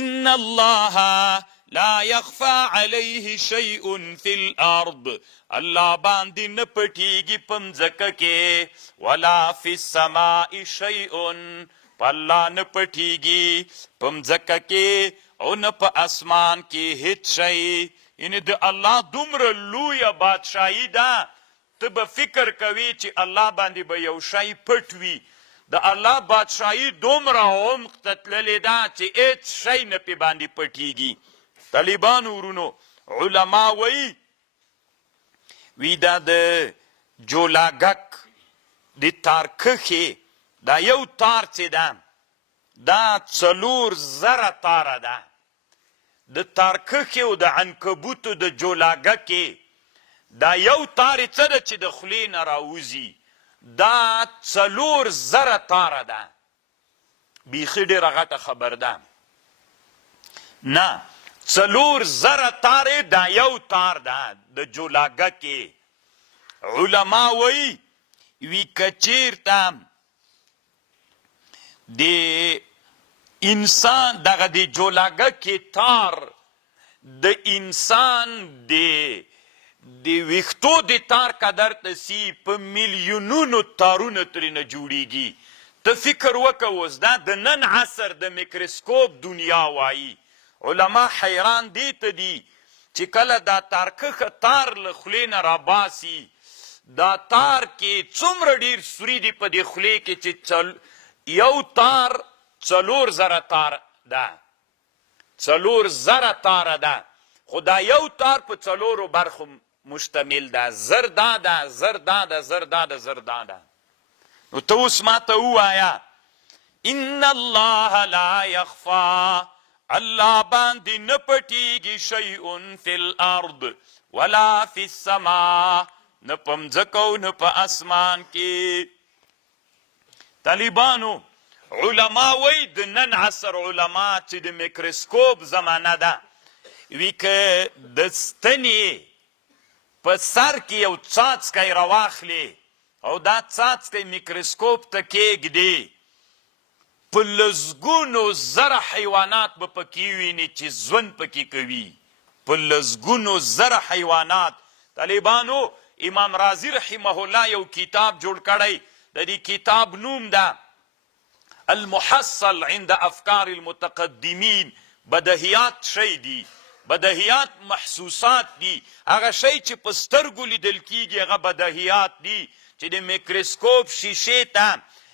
ان الله لا يخفى عليه شيء في الارض الله باندې نه پټیږي په مځکه کې ولا فی السماء شیء په الله نه پټیږي په مځکه کې او نه په اسمان کې هیڅ شی. یعنی د الله دومره لویه بادشاهي ده ته به فکر کوي چې الله باندې به یو شی پټ وي. د الله بادشاهي دومره عمق ته تللې ده چې هیڅ شی نه پې باندې پټیږي. طالبانو ورونو علما وی دا د جولاګک د تارکخې دا یو تار چې ده دا 4,000 تاره ده. د تارکخې او د عنکبوتو د جولاګکې دا یو تارې څه ده چې د خولې نه راوځي دا 4,000 تاره ده. بیخي ډېره غټه خبر ده. نه 4,000 تارې دا یو تار ده د جولاګکې. علما وی که چیرته د انسان دغه د جولاګکې تار د انسان د ویښتو د تار قدر ته سي په میلیونونو تارونه ترېنه جوړیږي. ته فکر وکه اوس دا د نن عصر د میکروسکوپ دنیا وایي. علما حیران دې ته دي چې کله دا تارکخه تار له خولې نه راباسي دا تار کې څومره ډېر سوري دي په دې خولې کې چې یو تار 4,000 تار ده. 4,000 تاره ده خو دا یو تار په 4 برخو مشتمل ده. زر دا ده زر دا ده زر دا ده زر دا ده. نو ته اوس ماته ووایه ان الله لا یخفا الله باندې نه پټیږي شیء فی الارض ولا فی السما نه په مځکه او نه په اسمان کې. طالبانو علما وی د نن عصر علما چې د میکروسکوپ زمانه ده وی که د ستنې په سر کې یو څاڅکی راواخلې او دا څاڅکی میکروسکوپ ته کېږدې په لسګونو زره حیوانات به پکې ویني چې ژوند پکې کوي. په لسګونو زره حیوانات. طالبانو امام رازی رحمه الله یو کتاب جوړ کړی د دې کتاب نوم ده المحصل عند افکار المتقدمین. بدهیات شی دي بدهیات محسوسات دي. هغه شی چې په سترګو لیدل کیږي هغه بدهیات دي چې د میکروسکوپ شیشې ته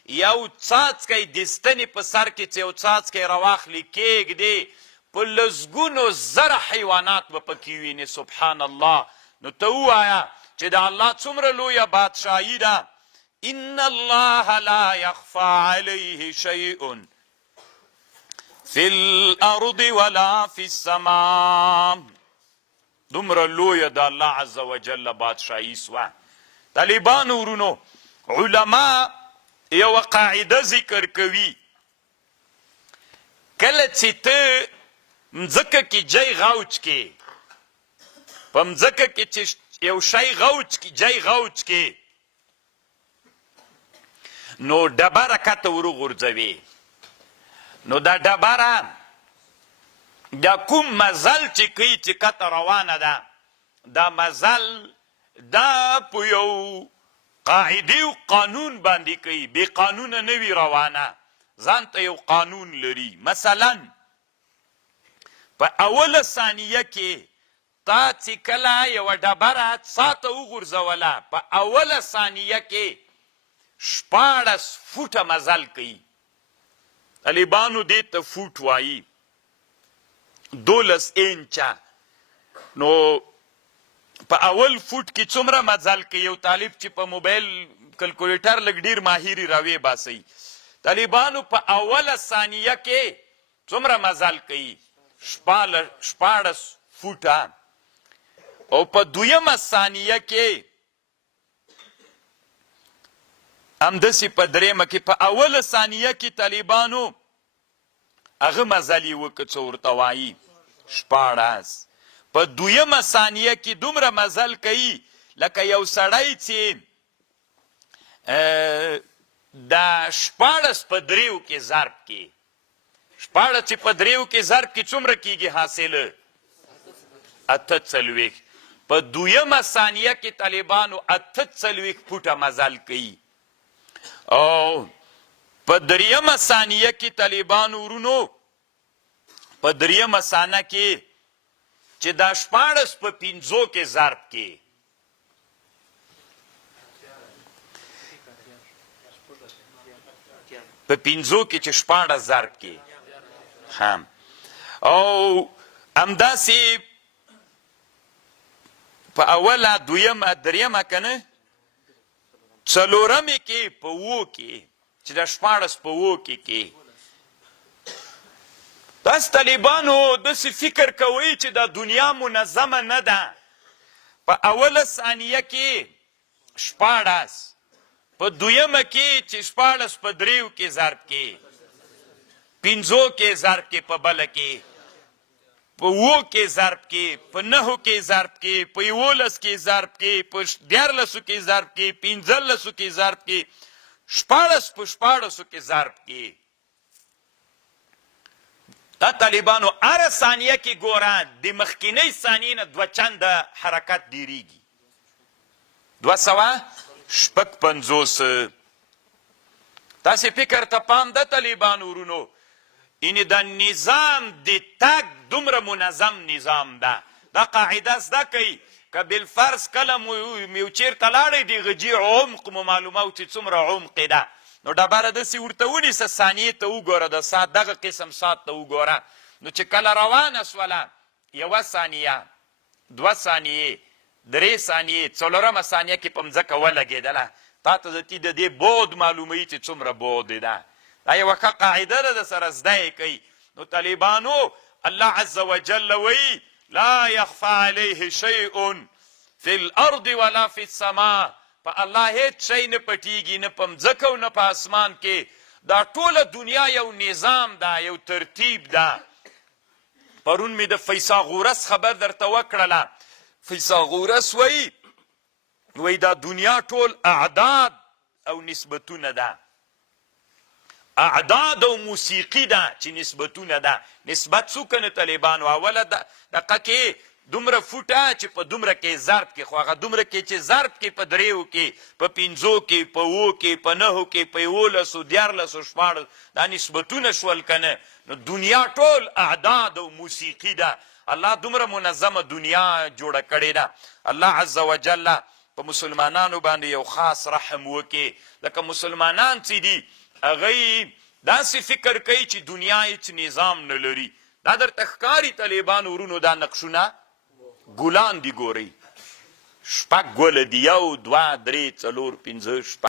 یو څاڅکی د ستنې په سر کې چې یو څاڅکی راواخلي کېږدې په لسګونو زره حیوانات به پکې وینې. سبحان الله. نو ته ووایه چې د الله څومره لویه بادشاهي ده. ان الله لا يخفى عليه شيء في الارض ولا في السماء. دومره لویه د الله عز وجل بادشاهي سوه. طالبانو ورونو علما یو قاعده ذکر کوي کله چې ته مځکه کې جای غوچ کې په مځکه کې چې یو شی جای غوچ کې نو ډبره کته ورغورځوي نو دا ډبره دا کوم مزل چې کوي چې کته روانه ده دا مزل دا په یو قاعده او قانون باندې کوي. بې قانونه نه وي روانه. ځان ته یو قانون لري. مثلا په اوله ثانیه کې تا چې کله یوه ډبره څاته وغورځوله په اوله ثانیه کې 14 فوټه مزل کوي. طالبانو دې ته فوټ وایي 12 انچه. نو په اول فوټ کې څومره مزل کوي؟ یو طالب چې په موبایل کلکولیټر لږ ډېر ماهري راوی باسي. طالبانو په اوله ثانیه کې څومره مزل کوي؟ 14 فوټه. او په دویمه ثانیه کې همداسې په درېیمه کې په اوله ثانیه کې طالبانو هغه مزل یې وکړه څه ورته وایي 14. په دویمه ثانیه کې دومره مزل کوي لکه یو سړی چې دا 14 په 3 کې ضرب کې شپاړس چې په دریو کې ضرب کې څومره کیږي حاصل 48 په دویمه ثانیه کې طالبانو 48 فوټه مزل کوي او په دریمه ثانیه کې طالبانو ورونو په دریمه ثانیه کې چې دا 14 په 5 کې ضرب کې په 5 کې چې 14 ضرب کې هم او همداسې په اوله دویمه دریمه کنه څلورمه کې په 2 کې چې دا 14 په 2 کې تاسو طالبانو داسې فکر کوئ چې دا دنیا منظمه نه ده په اوله ثانیه کې 14 په دویمه کې چې 14 په دریو کې ضرب کې 5 کې ضرب کې په بله کې په 2 کې ضرب کې په 9 کې ضرب کې په 11 کې ضرب کې په 14 کې ضرب کې 15 کې ضرب کې 14 په 14 کې ضرب کې دا طالبانو هره ثانیه کې ګوره د مخکینۍ ثانیې نه 2 چنده حرکت ډیریږي 256 تاسې فکر ته پام ده طالبانو ورونو یعنې دا نظام د تګ دومره منظم نظام ده دا قاعده زده کوي که بالفرض کله مو چېرته لاړئ د غجي عمق مو معلومه چې څومره عمق ده نو ډبره داسې ورته ونیسه ثانیې ته وګوره د ساعت دغه قسم ساعت ته وګوره نو چې کله روانه سوله 1 ثانیه 2 ثانیې 3 ثانیې څلورمه ثانیه کې په مځکه ولګېدله تا ته د دې بعد معلوموي چې څومره بعد ده دا یوه ښه قاعده ده د سره زده یې کوي نو طالبانو الله عز وجل وی لا يخفى عليه شيء في الارض ولا في السماء په الله هیڅ شی نه پټیږي نه په مځکه او نه په اسمان کې دا ټوله دنیا یو نظام ده یو ترتیب ده پرون مې د فیثاغورس خبر درته وکړله فیثاغورس وی دا دنیا ټول اعداد او نسبتونه ده اعداد او موسیقي ده چې نسبتونه ده نسبت څو کنه طالبانو اوله دقه کې دومره فوټه چې په دومره کې ضرب کې خو هغه دومره کې چې ضرب کې په دریو کې په 5 کې په 2 کې په 9 کې په 11 14 دا نسبتونه شول کنه نو دنیا ټول اعداد او موسیقي ده الله دومره منظمه دنیا جوړه کړې ده الله عز وجل په مسلمانانو باندې یو خاص رحم وکړي لکه مسلمانان چې دي هغوی داسې فکر کوي چې دنیا هیڅ نظام نه لري دا درته ښکاري طالبانو ورونو دا نقشونه ګلان دي ګورئ 6 ګله دي 1 2 3 4 5 6